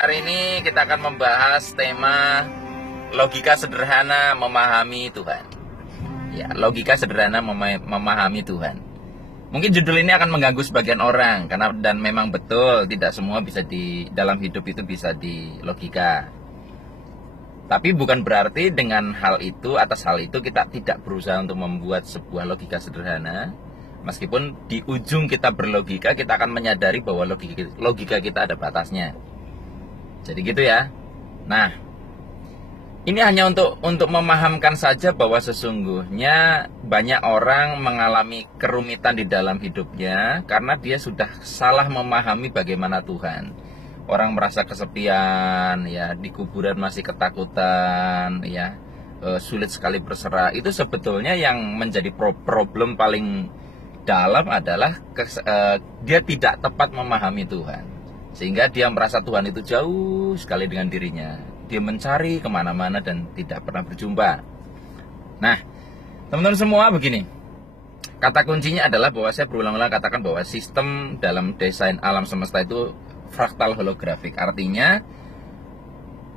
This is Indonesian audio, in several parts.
Hari ini kita akan membahas tema logika sederhana memahami Tuhan. Ya, logika sederhana memahami Tuhan. Mungkin judul ini akan mengganggu sebagian orang dan memang betul tidak semua bisa dalam hidup itu bisa di logika. Tapi bukan berarti dengan atas hal itu kita tidak berusaha untuk membuat sebuah logika sederhana. Meskipun di ujung kita berlogika, kita akan menyadari bahwa logika kita ada batasnya. Jadi gitu ya. Nah, ini hanya untuk memahamkan saja bahwa sesungguhnya banyak orang mengalami kerumitan di dalam hidupnya karena dia sudah salah memahami bagaimana Tuhan. Orang merasa kesepian, ya, di kuburan masih ketakutan, ya, sulit sekali berserah. Itu sebetulnya yang menjadi problem paling dalam adalah dia tidak tepat memahami Tuhan. Sehingga dia merasa Tuhan itu jauh sekali dengan dirinya. Dia mencari kemana-mana dan tidak pernah berjumpa. Nah, teman-teman semua begini. Kata kuncinya adalah bahwa saya berulang-ulang katakan bahwa sistem dalam desain alam semesta itu fraktal holografik. Artinya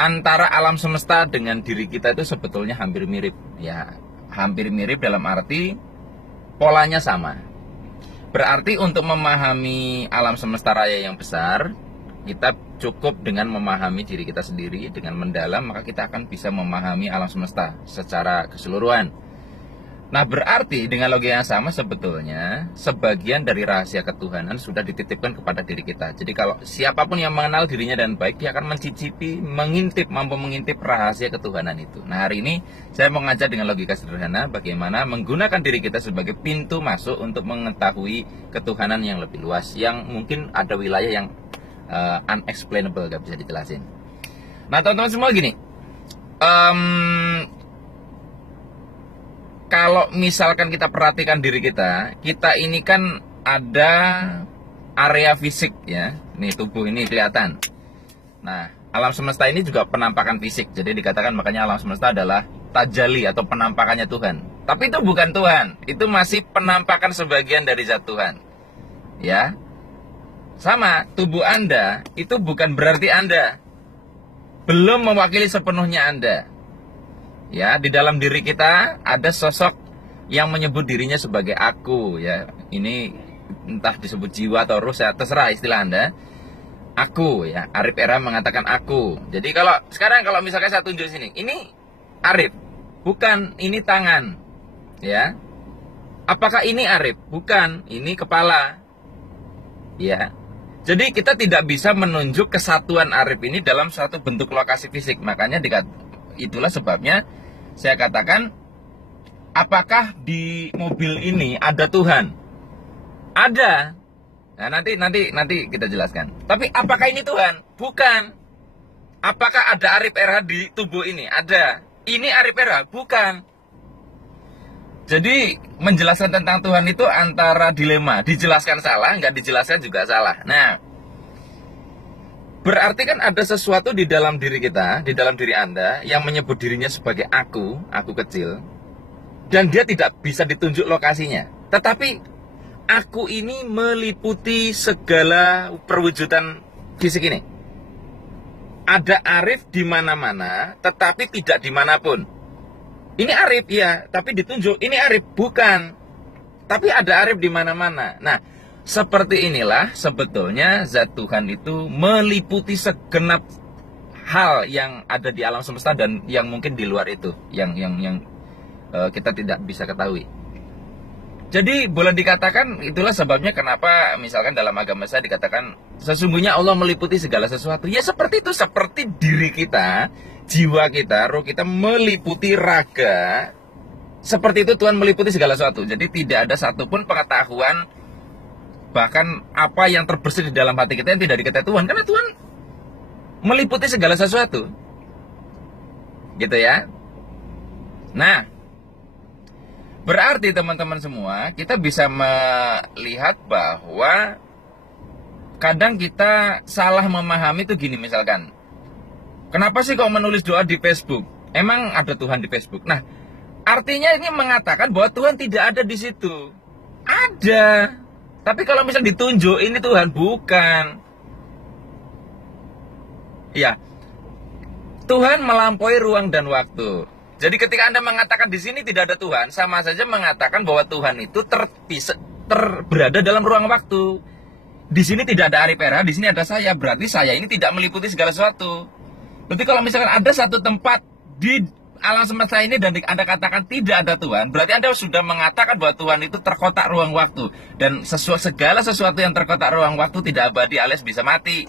antara alam semesta dengan diri kita itu sebetulnya hampir mirip. Ya, hampir mirip dalam arti polanya sama. Berarti untuk memahami alam semesta raya yang besar, kita cukup dengan memahami diri kita sendiri dengan mendalam, maka kita akan bisa memahami alam semesta secara keseluruhan. Nah, berarti dengan logika yang sama sebetulnya sebagian dari rahasia ketuhanan sudah dititipkan kepada diri kita. Jadi kalau siapapun yang mengenal dirinya dan baik, dia akan mencicipi, mampu mengintip rahasia ketuhanan itu. Nah, hari ini saya mau ngajar dengan logika sederhana bagaimana menggunakan diri kita sebagai pintu masuk untuk mengetahui ketuhanan yang lebih luas, yang mungkin ada wilayah yang unexplainable, gak bisa dijelasin. Nah, teman-teman semua gini, kalau misalkan kita perhatikan diri kita ini kan ada area fisik, ya. Nih, tubuh ini kelihatan. Nah, alam semesta ini juga penampakan fisik. Jadi dikatakan makanya alam semesta adalah tajali atau penampakannya Tuhan. Tapi itu bukan Tuhan. Itu masih penampakan sebagian dari zat Tuhan. Ya. Sama, tubuh Anda itu bukan berarti Anda. Belum mewakili sepenuhnya Anda. Ya, di dalam diri kita ada sosok yang menyebut dirinya sebagai aku, ya. Ini entah disebut jiwa atau ruh, terserah istilah Anda. Aku, ya. Arif Era mengatakan aku. Jadi kalau misalkan saya tunjuk sini, ini Arif, bukan ini tangan. Ya. Apakah ini Arif? Bukan, ini kepala. Ya. Jadi kita tidak bisa menunjuk kesatuan Arif ini dalam suatu bentuk lokasi fisik. Makanya itulah sebabnya saya katakan, apakah di mobil ini ada Tuhan? Ada. Nah, nanti kita jelaskan. Tapi apakah ini Tuhan? Bukan. Apakah ada Arif Era di tubuh ini? Ada. Ini Arif Era? Bukan. Jadi menjelaskan tentang Tuhan itu antara dilema, dijelaskan salah, nggak dijelaskan juga salah. Nah, berarti kan ada sesuatu di dalam diri kita, di dalam diri Anda yang menyebut dirinya sebagai aku kecil, dan dia tidak bisa ditunjuk lokasinya. Tetapi aku ini meliputi segala perwujudan fisik ini. Ada Arif di mana-mana, tetapi tidak dimanapun. Ini Arif, ya, tapi ditunjuk. Ini Arif, bukan. Tapi ada Arif di mana-mana. Nah, seperti inilah sebetulnya zat Tuhan itu meliputi segenap hal yang ada di alam semesta dan yang mungkin di luar itu, yang kita tidak bisa ketahui. Jadi boleh dikatakan itulah sebabnya kenapa misalkan dalam agama saya dikatakan sesungguhnya Allah meliputi segala sesuatu. Ya seperti itu, seperti diri kita, jiwa kita, roh kita meliputi raga. Seperti itu Tuhan meliputi segala sesuatu. Jadi tidak ada satupun pengetahuan, bahkan apa yang terbersih di dalam hati kita yang tidak diketahui Tuhan, karena Tuhan meliputi segala sesuatu. Gitu ya. Nah, berarti teman-teman semua, kita bisa melihat bahwa kadang kita salah memahami itu gini misalkan. Kenapa sih kok menulis doa di Facebook? Emang ada Tuhan di Facebook? Nah, artinya ini mengatakan bahwa Tuhan tidak ada di situ. Ada. Tapi kalau misal ditunjuk ini Tuhan, bukan. Ya, Tuhan melampaui ruang dan waktu. Jadi ketika Anda mengatakan di sini tidak ada Tuhan, sama saja mengatakan bahwa Tuhan itu berada dalam ruang waktu. Di sini tidak ada Ari Pera, di sini ada saya. Berarti saya ini tidak meliputi segala sesuatu. Berarti kalau misalkan ada satu tempat di alam semesta ini dan Anda katakan tidak ada Tuhan, berarti Anda sudah mengatakan bahwa Tuhan itu terkotak ruang waktu. Dan segala sesuatu yang terkotak ruang waktu tidak abadi alias bisa mati.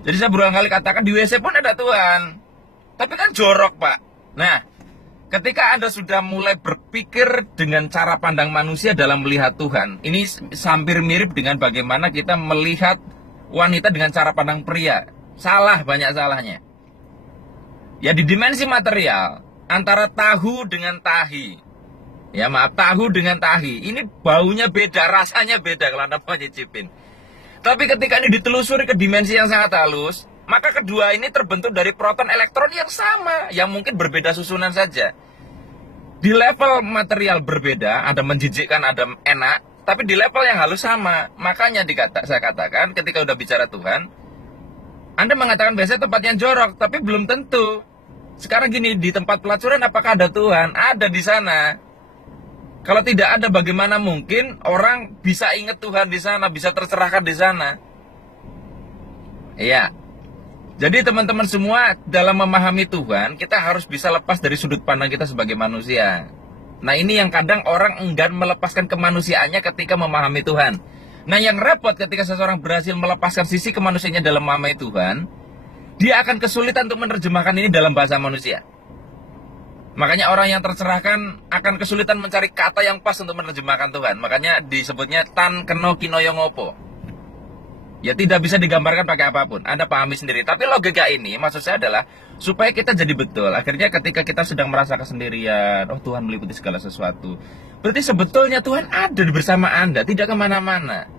Jadi saya berulang kali katakan di WC pun ada Tuhan. Tapi kan jorok, Pak. Nah, ketika Anda sudah mulai berpikir dengan cara pandang manusia dalam melihat Tuhan, ini hampir mirip dengan bagaimana kita melihat wanita dengan cara pandang pria. Salah, banyak salahnya. Ya, di dimensi material, antara tahu dengan tahi. Ya, maaf, tahu dengan tahi. Ini baunya beda, rasanya beda kalau Anda mau nyicipin. Tapi ketika ini ditelusuri ke dimensi yang sangat halus, maka kedua ini terbentuk dari proton elektron yang sama, yang mungkin berbeda susunan saja. Di level material berbeda, ada menjijikkan, ada enak, tapi di level yang halus sama. Makanya saya katakan ketika udah bicara Tuhan, Anda mengatakan biasanya tempat yang jorok, tapi belum tentu. Sekarang gini, di tempat pelacuran apakah ada Tuhan? Ada di sana. Kalau tidak ada, bagaimana mungkin orang bisa ingat Tuhan di sana, bisa tercerahkan di sana? Iya. Jadi teman-teman semua, dalam memahami Tuhan, kita harus bisa lepas dari sudut pandang kita sebagai manusia. Nah, ini yang kadang orang enggan melepaskan kemanusiaannya ketika memahami Tuhan. Nah, yang repot ketika seseorang berhasil melepaskan sisi kemanusiaannya dalam memahami Tuhan, dia akan kesulitan untuk menerjemahkan ini dalam bahasa manusia. Makanya orang yang tercerahkan akan kesulitan mencari kata yang pas untuk menerjemahkan Tuhan. Makanya disebutnya tan keno kinoyo ngopo. Ya, tidak bisa digambarkan pakai apapun. Anda pahami sendiri. Tapi logika ini maksud saya adalah supaya kita jadi betul. Akhirnya ketika kita sedang merasa kesendirian, oh Tuhan meliputi segala sesuatu, berarti sebetulnya Tuhan ada bersama Anda, tidak kemana-mana.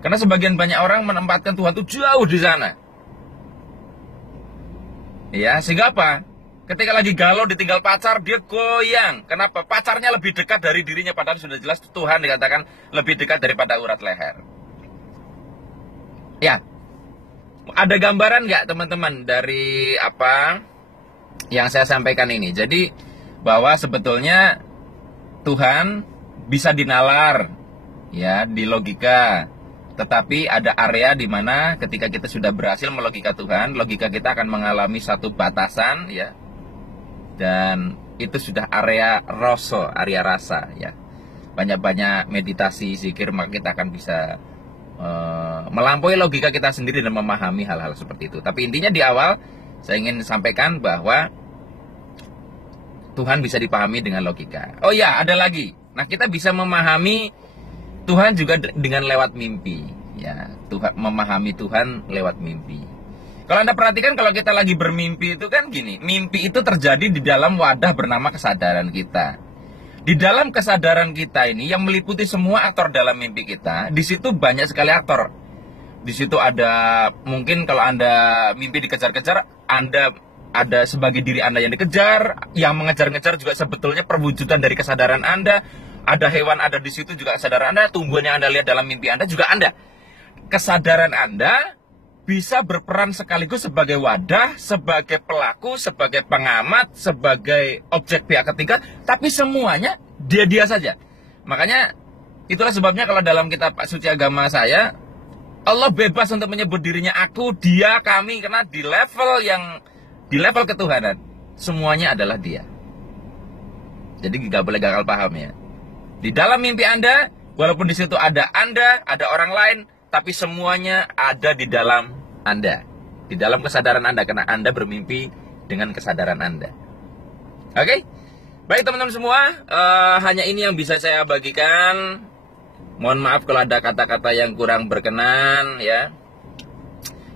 Karena sebagian banyak orang menempatkan Tuhan itu jauh di sana. Ya, sehingga apa? Ketika lagi galau ditinggal pacar, dia goyang. Kenapa? Pacarnya lebih dekat dari dirinya, padahal sudah jelas Tuhan dikatakan lebih dekat daripada urat leher. Ya, ada gambaran nggak teman-teman dari apa yang saya sampaikan ini? Jadi bahwa sebetulnya Tuhan bisa dinalar, ya, di logika. Tetapi ada area di mana ketika kita sudah berhasil melogika Tuhan, logika kita akan mengalami satu batasan, ya. Dan itu sudah area area rasa, ya. Banyak-banyak meditasi, zikir, maka kita akan bisa melampaui logika kita sendiri dan memahami hal-hal seperti itu. Tapi intinya di awal saya ingin sampaikan bahwa Tuhan bisa dipahami dengan logika. Oh ya, ada lagi. Nah, kita bisa memahami Tuhan juga dengan lewat mimpi, ya. Tuhan, memahami Tuhan lewat mimpi. Kalau Anda perhatikan, kalau kita lagi bermimpi itu kan gini, mimpi itu terjadi di dalam wadah bernama kesadaran kita. Di dalam kesadaran kita ini yang meliputi semua aktor dalam mimpi kita, di situ banyak sekali aktor. Di situ ada, mungkin kalau Anda mimpi dikejar-kejar, Anda ada sebagai diri Anda yang dikejar, yang mengejar-ngejar juga sebetulnya perwujudan dari kesadaran Anda. Ada hewan ada di situ juga kesadaran Anda, tumbuhan yang Anda lihat dalam mimpi Anda juga Anda. Kesadaran Anda bisa berperan sekaligus sebagai wadah, sebagai pelaku, sebagai pengamat, sebagai objek pihak ketiga, tapi semuanya dia saja. Makanya itulah sebabnya kalau dalam kitab suci agama saya, Allah bebas untuk menyebut dirinya aku, dia, kami, karena di level ketuhanan semuanya adalah dia. Jadi nggak boleh gagal paham, ya. Di dalam mimpi Anda, walaupun di situ ada Anda, ada orang lain, tapi semuanya ada di dalam Anda, di dalam kesadaran Anda, karena Anda bermimpi dengan kesadaran Anda. Oke? Baik teman-teman semua, hanya ini yang bisa saya bagikan. Mohon maaf kalau ada kata-kata yang kurang berkenan, ya.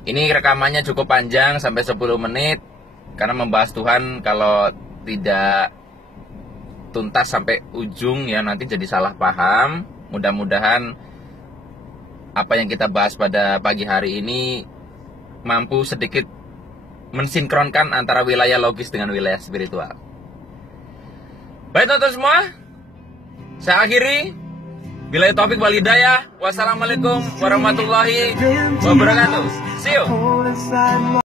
Ini rekamannya cukup panjang, sampai 10 menit, karena membahas Tuhan kalau tidak tuntas sampai ujung, ya, nanti jadi salah paham. Mudah-mudahan apa yang kita bahas pada pagi hari ini mampu sedikit mensinkronkan antara wilayah logis dengan wilayah spiritual. Baik teman-teman semua, saya akhiri. Billahi taufik wal hidayah. Wassalamualaikum warahmatullahi wabarakatuh. See you.